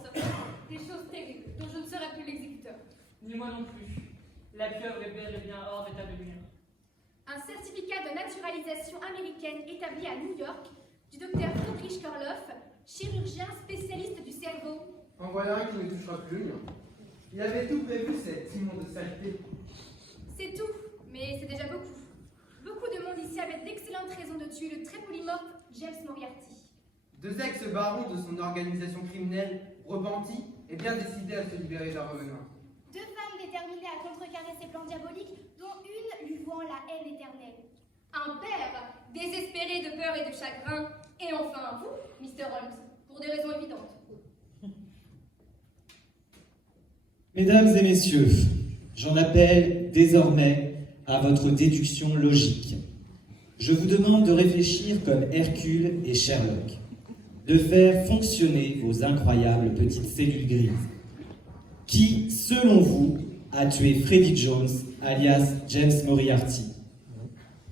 Des choses terribles, dont je ne serai plus l'exécuteur. Ni moi non plus. La pieuvre est bel et bien hors d'état de lumière. Un certificat de naturalisation américaine établi à New York du docteur Friedrich Korloff, chirurgien spécialiste du cerveau. En voilà un qui ne touchera plus le mien. Il avait tout prévu, cette immonde saleté. C'est tout, mais c'est déjà beaucoup. Beaucoup de monde ici avait d'excellentes raisons de tuer le très polymorphe James Moriarty. Deux ex-barons de son organisation criminelle, repentis et bien décidés à se libérer d'un revenant. Deux femmes déterminées à contrecarrer ses plans diaboliques, dont une lui vouant la haine éternelle. Un père, désespéré de peur et de chagrin. Et enfin vous, Mr. Holmes, pour des raisons évidentes. Mesdames et messieurs, j'en appelle désormais à votre déduction logique. Je vous demande de réfléchir comme Hercule et Sherlock, de faire fonctionner vos incroyables petites cellules grises. Qui, selon vous, a tué Freddie Jones, alias James Moriarty?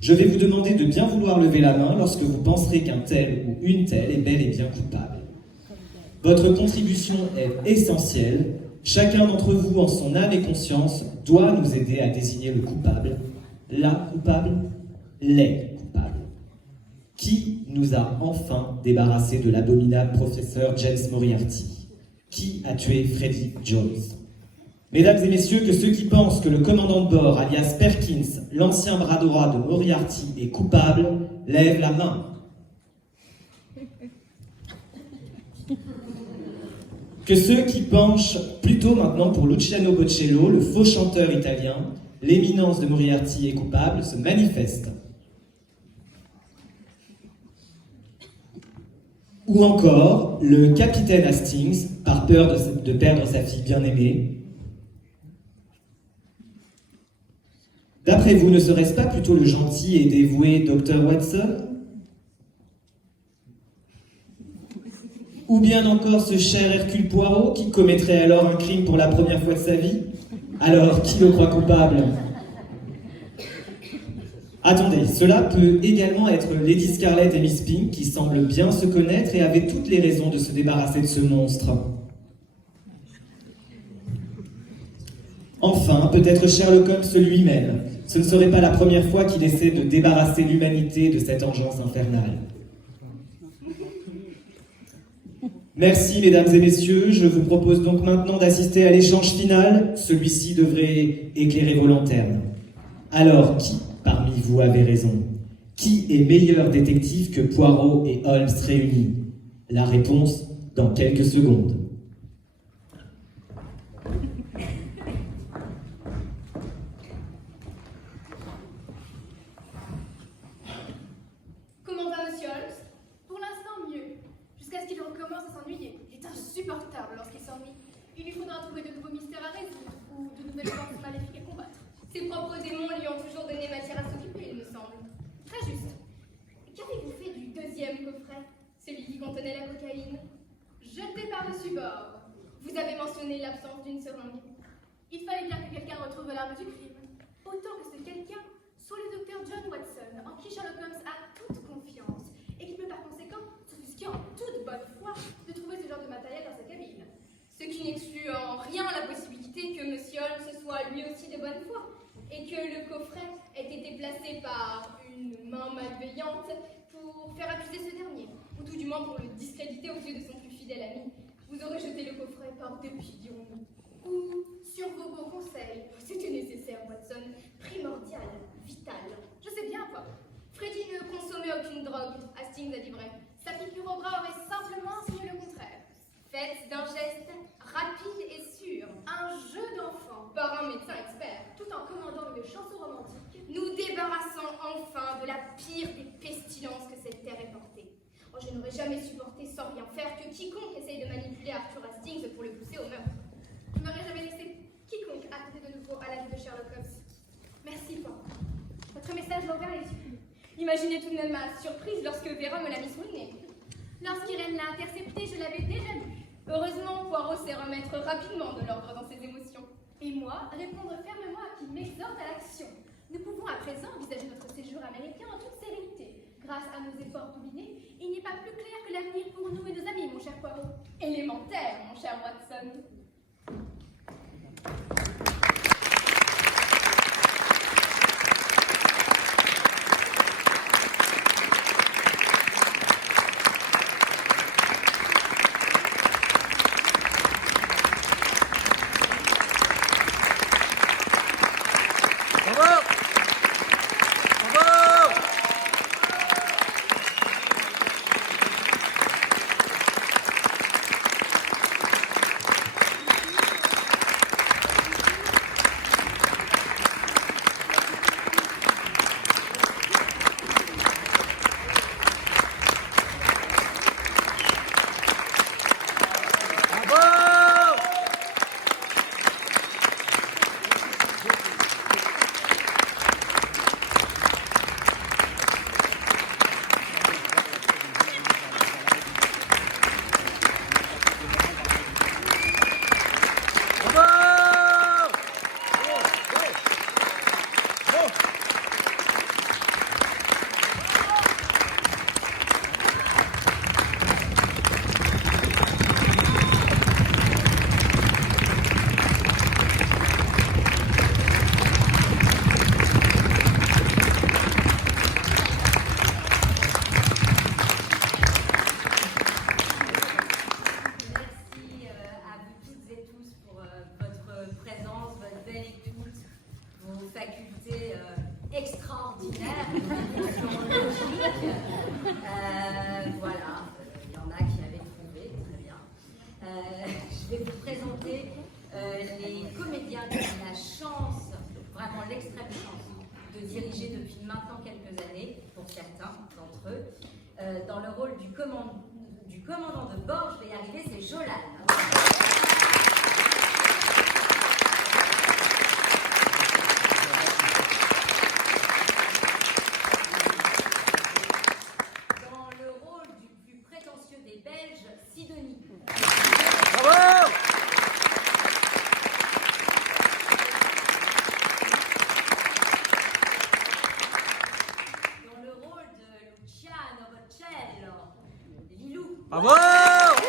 Je vais vous demander de bien vouloir lever la main lorsque vous penserez qu'un tel ou une telle est bel et bien coupable. Votre contribution est essentielle. Chacun d'entre vous, en son âme et conscience, doit nous aider à désigner le coupable, la coupable, les coupables. Qui nous a enfin débarrassé de l'abominable professeur James Moriarty? Qui a tué Freddie Jones? Mesdames et messieurs, que ceux qui pensent que le commandant de bord, alias Perkins, l'ancien bras droit de Moriarty, est coupable, lèvent la main. Que ceux qui penchent plutôt maintenant pour Luciano Bocello, le faux chanteur italien, l'éminence de Moriarty est coupable, se manifestent. Ou encore, le capitaine Hastings, par peur de perdre sa fille bien-aimée. D'après vous, ne serait-ce pas plutôt le gentil et dévoué Dr. Watson? Ou bien encore ce cher Hercule Poirot qui commettrait alors un crime pour la première fois de sa vie? Alors, qui le croit coupable? Attendez, cela peut également être Lady Scarlett et Miss Pink qui semblent bien se connaître et avaient toutes les raisons de se débarrasser de ce monstre. Enfin, peut-être Sherlock Holmes lui-même. Ce ne serait pas la première fois qu'il essaie de débarrasser l'humanité de cette engeance infernale. Merci, mesdames et messieurs. Je vous propose donc maintenant d'assister à l'échange final. Celui-ci devrait éclairer vos lanternes. Alors, qui parmi vous avait raison? Qui est meilleur détective que Poirot et Holmes réunis? La réponse dans quelques secondes. Comment va Monsieur Holmes? Pour l'instant, mieux. Jusqu'à ce qu'il recommence à s'ennuyer. Il est insupportable lorsqu'il s'ennuie. Il lui faudra trouver de nouveaux mystères à résoudre ou de nouvelles forces maléfiques à combattre. Ses propres démons lui ont toujours donné matière à s'occuper, il me semble. Très juste. Qu'avez-vous fait du deuxième coffret, celui qui contenait la cocaïne? Jeté par-dessus bord. Vous avez mentionné l'absence d'une seringue. Il fallait bien que quelqu'un retrouve l'arme du crime. Autant que ce quelqu'un soit le docteur John Watson, en qui Sherlock Holmes a toute confiance, et qui peut par conséquent s'offusquer en toute bonne foi de trouver ce genre de matériel dans sa cabine. Ce qui n'exclut en rien la possibilité que Monsieur Holmes soit lui aussi de bonne foi, et que le coffret ait été placé par une main malveillante pour faire accuser ce dernier, ou tout du moins pour le discréditer aux yeux de son plus fidèle ami. Vous aurez jeté le coffret par dépit, dirons-nous. Ou sur vos bons conseils. C'était nécessaire, Watson, primordial, vital. Je sais bien, quoi. Freddy ne consommait aucune drogue, Hastings a dit vrai. Sa piqûre au bras aurait simplement signé le contraire. Faites d'un geste rapide et sûr, Un jeu d'enfant, par un médecin expert. tout en commandant une chanson romantique. Nous débarrassons enfin de la pire des pestilences que cette terre ait portée. Oh, je n'aurais jamais supporté sans rien faire que quiconque essaye de manipuler Arthur Hastings pour le pousser au meurtre. Je n'aurais jamais laissé quiconque accéder de nouveau à la vie de Sherlock Holmes. Merci, Poirot. Votre message m'a ouvert les yeux. Imaginez tout de même ma surprise lorsque Vera me l'a mis sous le nez. Lorsqu'Irène l'a intercepté, je l'avais déjà lu. Heureusement, Poirot sait remettre rapidement de l'ordre dans ses émotions. Et moi, répondre fermement à qui m'exhorte à l'action. Nous pouvons à présent envisager notre séjour américain en toute sérénité. Grâce à nos efforts combinés, il n'est pas plus clair que l'avenir pour nous et nos amis, mon cher Poirot. Élémentaire, mon cher Watson. Je vais vous présenter les comédiens qui ont la chance, vraiment l'extrême chance, de diriger depuis maintenant quelques années, pour certains d'entre eux, dans le rôle du commandant de bord. Je vais y arriver, c'est Jolan. Bravo!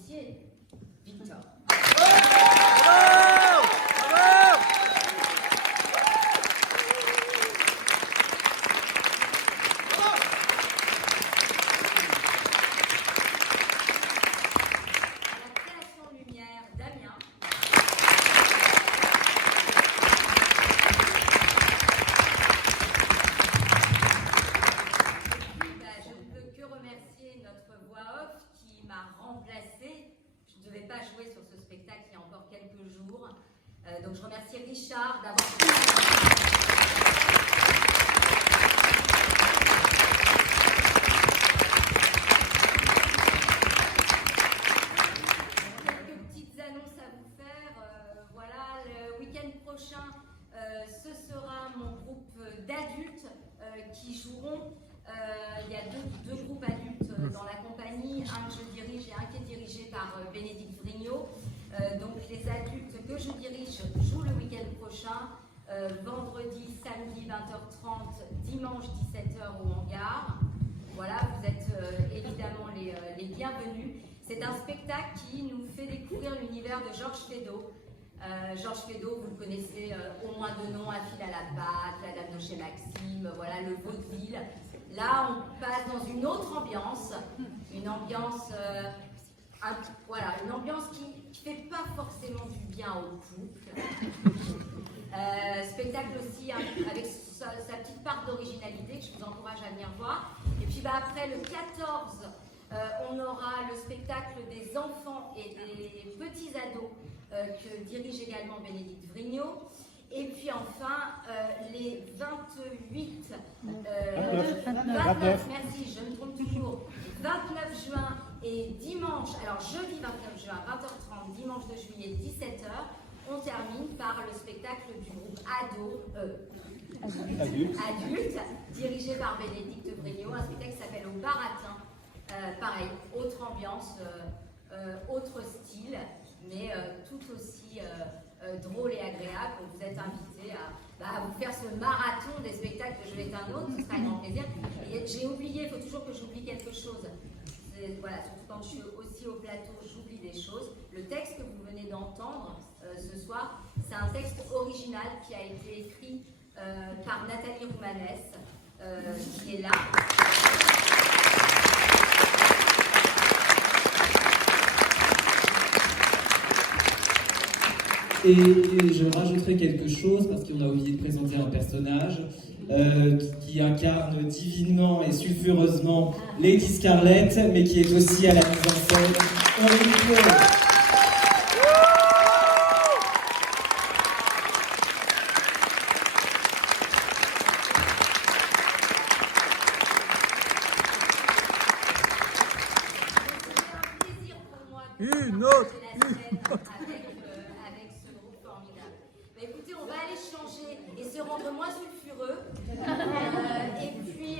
officier, Victor. Donc je remercie Richard d'avoir quelques petites annonces à vous faire. Voilà, le week-end prochain, ce sera mon groupe d'adultes qui joueront. Il y a deux groupes adultes dans la compagnie, un que je dirige et un qui est dirigé par Bénédicte Vrignot. Donc les adultes que je dirige jouent le week-end prochain, vendredi, samedi 20h30, dimanche 17h au hangar. Voilà, vous êtes évidemment les bienvenus. C'est un spectacle qui nous fait découvrir l'univers de Georges Feydeau. Georges Feydeau, vous le connaissez au moins de nom, Un fil à la patte, La dame de chez Maxime, voilà, le vaudeville. Là, on passe dans une autre ambiance, une ambiance... voilà, une ambiance qui ne fait pas forcément du bien au couple. Spectacle aussi avec sa petite part d'originalité que je vous encourage à venir voir. Et puis après le 14, on aura le spectacle des enfants et des petits ados que dirige également Bénédicte Vrignot. Et puis enfin, les 28, 29, merci, je me trompe toujours, 29 juin et dimanche, alors jeudi 29 juin, 20h30, dimanche de juillet, 17h, on termine par le spectacle du groupe adulte, dirigé par Bénédicte Vrignot, un spectacle qui s'appelle Au Baratin. Pareil, autre ambiance, autre style, mais tout aussi drôle et agréable. Donc vous êtes invités à vous faire ce marathon des spectacles de Je vais être un autre, ce sera un grand plaisir. Et j'ai oublié, il faut toujours que j'oublie quelque chose. Voilà, surtout quand je suis aussi au plateau, j'oublie des choses. Le texte que vous venez d'entendre ce soir, c'est un texte original qui a été écrit par Nathalie Roumanès, qui est là. Et je rajouterai quelque chose, parce qu'on a oublié de présenter un personnage qui incarne divinement et sulfureusement Lady Scarlett, mais qui est aussi à la mise en scène Henri Claude. Une autre. Avec ce groupe formidable. Bah, écoutez, on va aller changer et se rendre moins sulfureux. Et puis,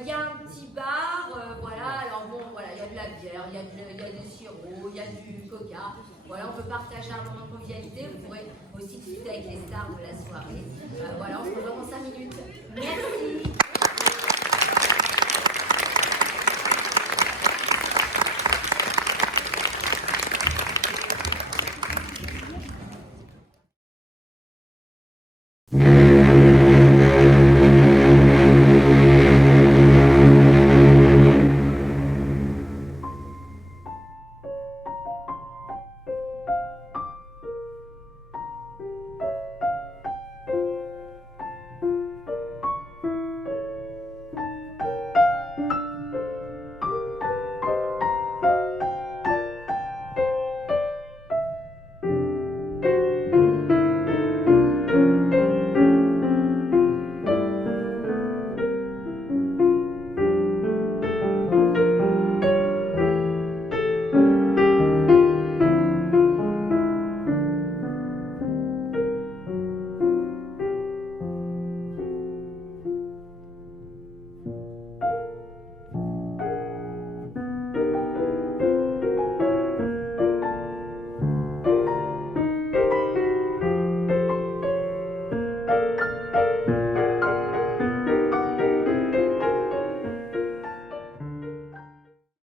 il y a un petit bar, voilà. Alors bon, voilà, il y a de la bière, il y a des sirops, il y a du coca. Voilà, on peut partager un moment de convivialité. Vous pourrez aussi discuter avec les stars de la soirée. Voilà, on se revoit dans 5 minutes. Merci.